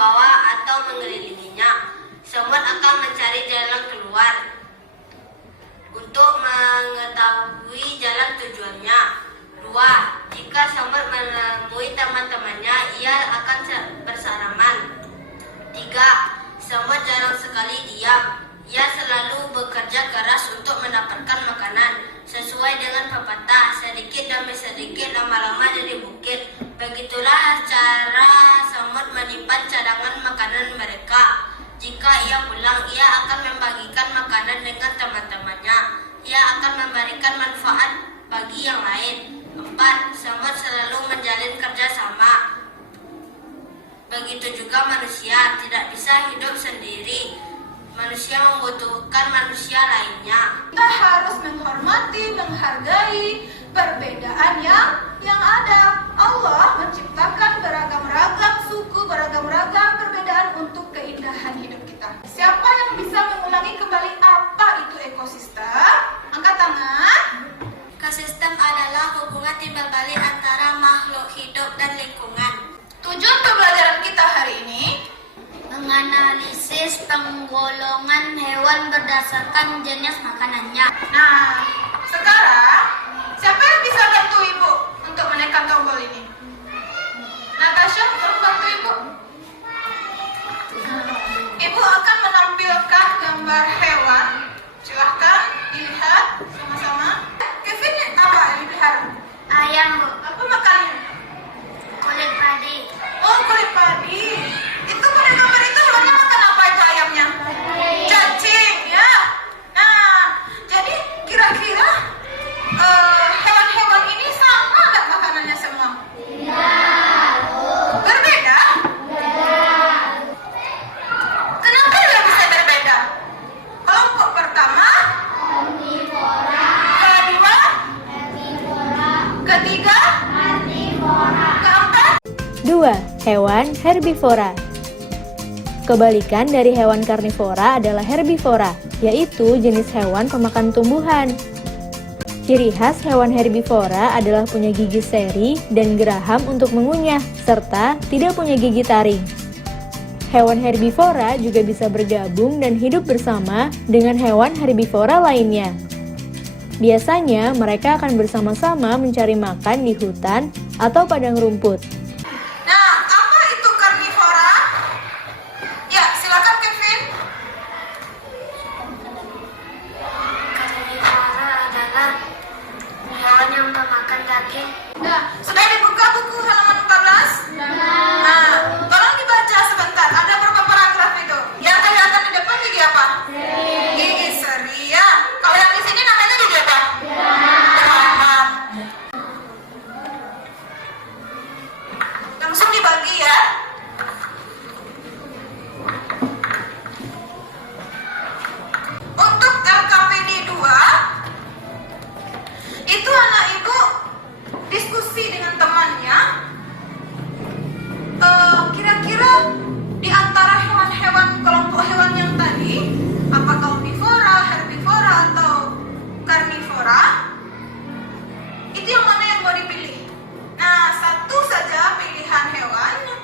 membawa atau mengelilinginya. Semut akan mencari jalan keluar untuk mengetahui jalan tujuannya. 2. Jika semut menemui teman-temannya, ia akan bersalaman. 3. Semut jarang sekali diam. Ia selalu bekerja keras untuk mendapatkan makanan. Sesuai dengan pepatah, sedikit demi sedikit, lama-lama jadi bukit. Begitulah cara semut menyimpan cadangan makanan mereka. Jika ia pulang, ia akan membagikan makanan dengan teman-temannya. Ia akan memberikan manfaat bagi yang lain. 4. Semut selalu menjalin kerjasama. Begitu juga manusia, tidak bisa hidup sendiri. Manusia membutuhkan manusia lainnya. Kita harus menghormati, menghargai perbedaan yang ada. Allah menciptakan beragam-ragam suku, beragam-ragam perbedaan untuk keindahan hidup kita. Siapa yang bisa mengulangi kembali apa itu ekosistem? Angkat tangan. Ekosistem adalah hubungan timbal balik antara makhluk hidup dan lingkungan. Tujuan pembelajaran kita hari ini Menganalisis penggolongan hewan berdasarkan jenis makanannya. Nah, sekarang siapa yang bisa bantu Ibu untuk menekan tombol ini? Natasha, tolong bantu Ibu. Ibu akan menampilkan gambar hewan. Silahkan dilihat sama-sama. Kevin, apa yang dipelihara? Ayam, Bu. Apa makannya? Kulit padi. Oh, kulit padi. Itu pada gambar itu hewannya makan apa itu ayamnya? Cacing, ya. Nah, jadi kira-kira hewan-hewan ini sama nggak makanannya semua? Tidak. Berbeda? Kenapa dia bisa berbeda? Kelompok pertama? Herbivora. Kedua? Herbivora. Ketiga? Herbivora. Keempat? 2. Hewan herbivora. Kebalikan dari hewan karnivora adalah herbivora, yaitu jenis hewan pemakan tumbuhan. Ciri khas hewan herbivora adalah punya gigi seri dan geraham untuk mengunyah, serta tidak punya gigi taring. Hewan herbivora juga bisa bergabung dan hidup bersama dengan hewan herbivora lainnya. Biasanya mereka akan bersama-sama mencari makan di hutan atau padang rumput. Nah, apa itu karnivora? Ya, silakan Kevin. Karnivora adalah hewan yang memakan daging. Nah, sudah dibuka buku halaman 14? Nah, tolong dibaca sebentar. Ada berapa paragraf itu? Yang kelihatan di depan gigi apa? Gigi seri, ya. Kalau yang di sini namanya gigi apa? Geraham. Langsung dibagi ya. Untuk LKPD 2, itu anak ibu diskusi dengan temannya. Kira-kira di antara hewan-hewan, kelompok hewan yang tadi, apakah omnivora, herbivora, atau karnivora, itu yang mana yang mau dipilih? Nah, satu saja pilihan hewan,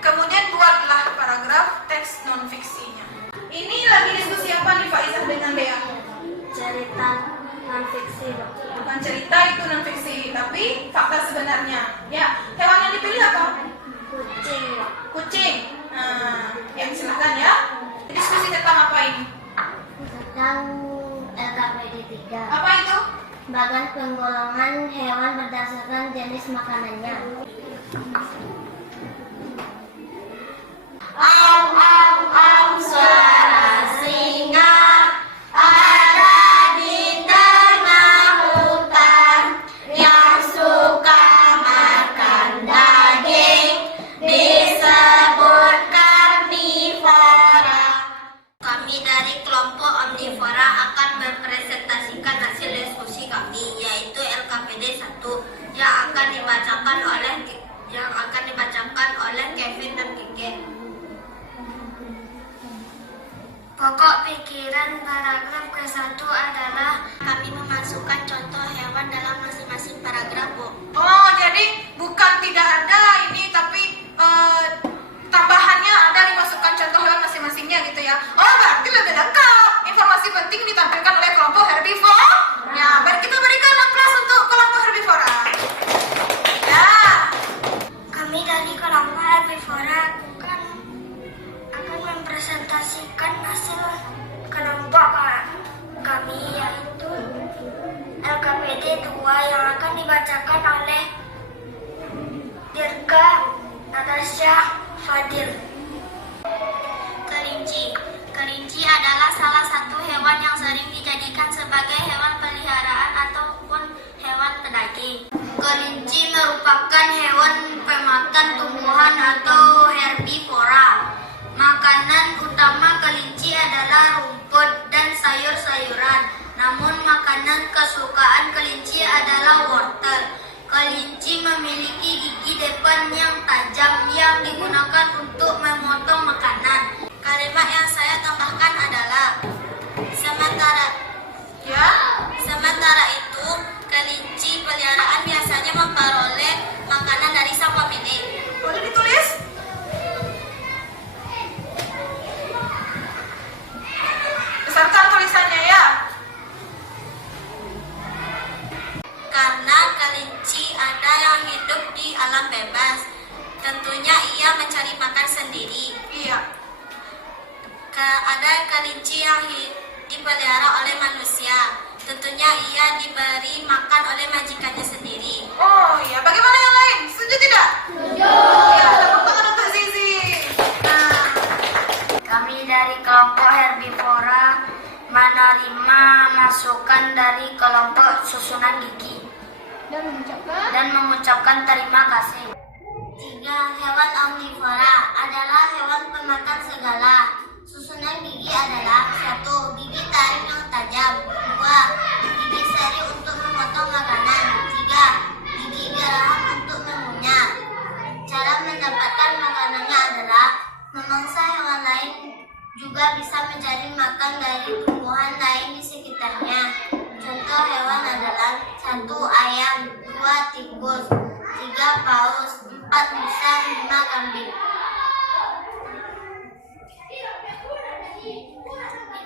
kemudian buatlah paragraf teks non-fiksinya. Ini lagi diskusi apa nih Faizah dengan Dea? Cerita non-fiksi. Bukan cerita, itu non-fiksi, tapi fakta sebenarnya. Ya, hewan yang dipilih apa? Kucing. Kucing. Nah, ya silakan ya. Diskusi tentang apa ini? Tentang LKPD 3. Apa itu? Bagan penggolongan hewan berdasarkan jenis makanannya. Au au au suara singa ada di tengah hutan yang suka makan daging disebut karnivora. Kami dari kelompok omnivora akan mempresentasikan hasil diskusi kami, yaitu LKPD 1 yang akan dibacakan oleh Kevin dan Kike. Pokok pikiran paragraf ke-1 adalah kami memasukkan contoh hewan dalam masing-masing paragraf, Bu. Oh, jadi bukan tidak ada ini, tapi tambahannya ada Syah Fadil. Kelinci. Kelinci adalah salah satu hewan yang sering dijadikan sebagai hewan peliharaan ataupun hewan pedaging. Kelinci merupakan hewan pemakan tumbuhan atau herbivora. Makanan utama kelinci adalah rumput dan sayur-sayuran. Namun makanan kesukaan kelinci adalah wortel. Kelinci memiliki gigi depan yang tajam yang digunakan untuk memotong makanan. Kalimat yang saya tambahkan adalah sementara itu kelinci peliharaan biasanya memperoleh makanan dari sang pemilik. Boleh ditulis? Besarkan tulisannya ya. Karena kelinci ada yang hidup di alam bebas, tentunya ia mencari makan sendiri. Iya. Ada kelinci yang dipelihara oleh manusia, tentunya ia diberi makan oleh majikannya sendiri. Oh iya, bagaimana yang lain? Setuju tidak? Setuju. Ya, tepuk tangan untuk Zizi. Nah, Kami dari kelompok herbivora menerima masukan dari kelompok susunan gigi dan mengucapkan terima kasih. 3. Hewan omnivora adalah hewan pemakan segala. Susunan gigi adalah 1. Gigi taring yang tajam. 2. Gigi seri untuk memotong makanan. 3. Gigi geraham untuk mengunyah. Cara mendapatkan makanannya adalah memangsa hewan lain, juga bisa mencari makan dari tumbuhan lain di sekitarnya. Contoh hewan adalah 1. Ayam, 2. Tikus, 3. paus, 4. musang, 5. kambing.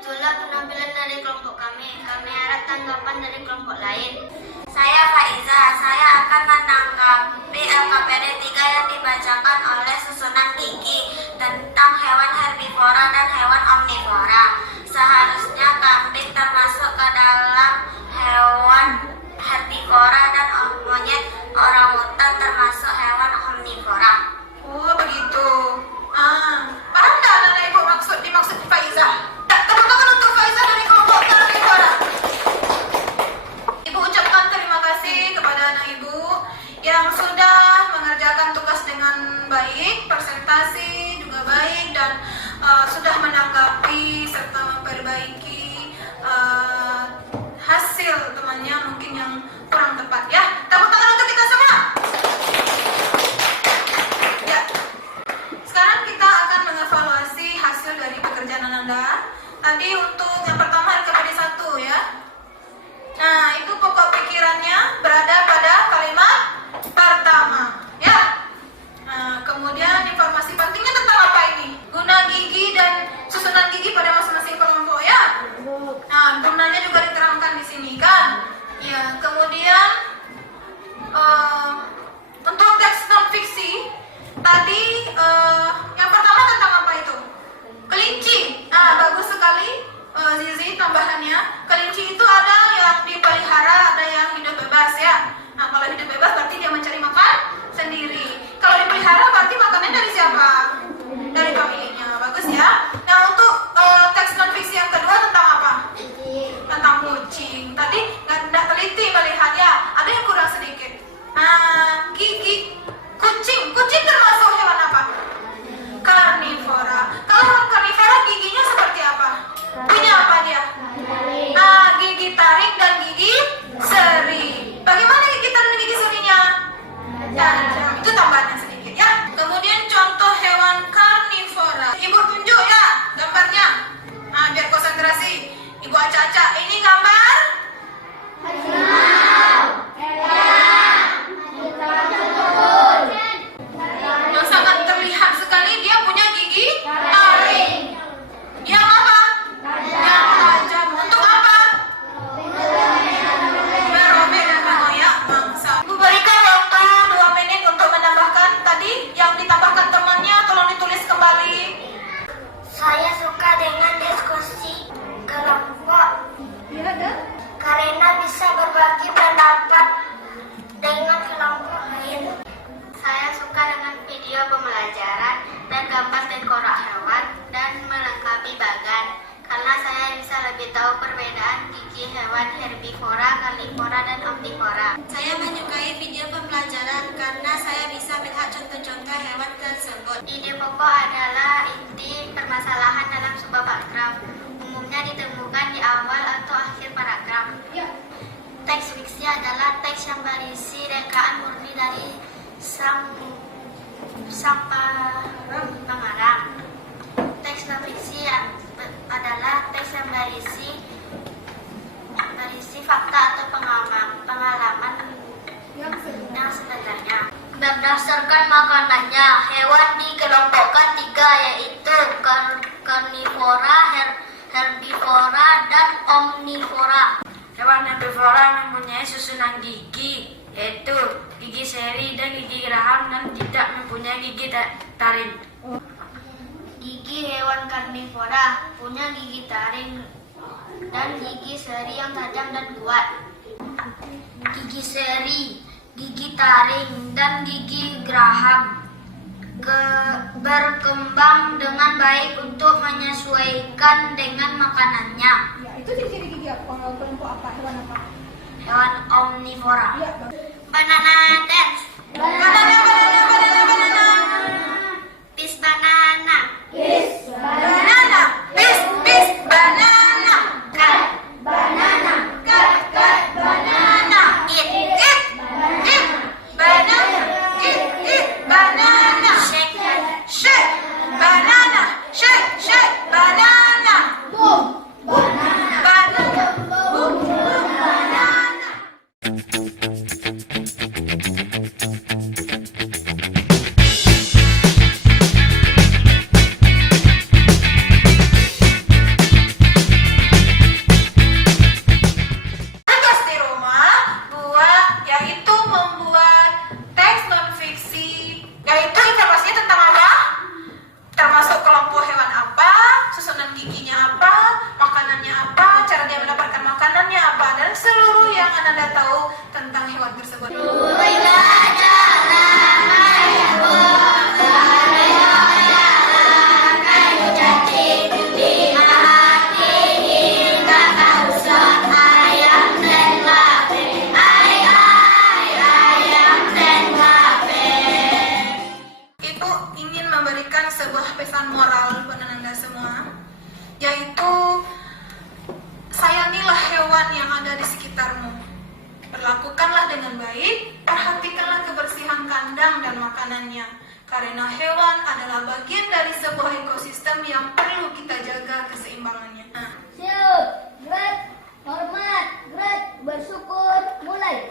Itulah penampilan dari kelompok kami. Kami harap tanggapan dari kelompok lain. Saya Faiza. Saya akan menanggapi LKPD 3 yang dibacakan oleh susunan gigi tentang hewan herbivora dan hewan omnivora. Seharusnya kambing termasuk ke dalam hewan herbivora dan monyet orangutan termasuk hewan omnivora. oh begitu. Paham nggak anak-anak ibu dimaksud Faiza? Ya, tepuk tangan untuk Faiza dari kelompok herbivora. Ibu ucapkan terima kasih kepada anak ibu yang sudah mengerjakan tugas dengan baik, presentasi juga baik, dan sudah menanggapi serta memperbaiki hasil temannya mungkin yang kurang tepat ya. Tepuk tangan untuk kita semua. Ya. Sekarang kita akan mengevaluasi hasil dari pekerjaan Anda. Tadi untuk yang pertama LKPD 1 ya. Nah, itu pokok pikirannya berada pada kalimat pertama, ya. Nah, kemudian informasi pentingnya tentang apa ini? Guna gigi dan susunan gigi pada masing-masing kelompok, ya. Ide pokok adalah inti permasalahan dalam sebuah paragraf. Umumnya ditemukan di awal atau akhir paragraf. Teks fiksi adalah teks yang berisi rekaan murni dari sang pengarang. Teks non fiksi adalah teks yang berisi fakta atau pengalaman yang sebenarnya. Berdasarkan makanannya, hewan dikelompokkan tiga, yaitu karnivora, herbivora, dan omnivora. Hewan herbivora mempunyai susunan gigi, yaitu gigi seri dan gigi geraham, dan tidak mempunyai gigi taring. Gigi hewan karnivora punya gigi taring dan gigi seri yang tajam dan kuat. Gigi seri, gigi taring, dan gigi geraham berkembang dengan baik untuk menyesuaikan dengan makanannya. Ya, itu ciri-ciri gigi apa? Kelompok apa? Hewan apa? Hewan omnivora. Ya, Banana dance. banana. Peace banana. Banana. Bis, banana. Cut banana. Cut, banana. Eat Banana. Eat, banana. shake Shake, banana. Shake, banana. boom Banana. Boom, banana. Tugas di rumah yaitu membuat teks non-fiksi, yaitu informasinya tentang apa? Termasuk kelompok hewan apa, susunan giginya apa, makanannya apa, cara dia mendapatkan makanannya apa, dan seluruh yang Anda tahu tentang hewan tersebut. Ibu ingin memberikan sebuah pesan moral buat Anda semua, yaitu sayangilah hewan yang ada di sekitarmu. Berlakukanlah dengan baik, perhatikanlah kebersihan kandang dan makanannya, karena hewan adalah bagian dari sebuah ekosistem yang perlu kita jaga keseimbangannya. Siap, gerak, hormat, gerak, bersyukur, mulai.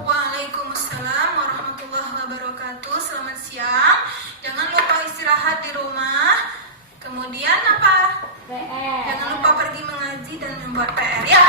Waalaikumsalam warahmatullahi wabarakatuh. Selamat siang. Jangan lupa istirahat di rumah. Kemudian apa? Jangan lupa pergi mengaji dan membuat PR. Ya,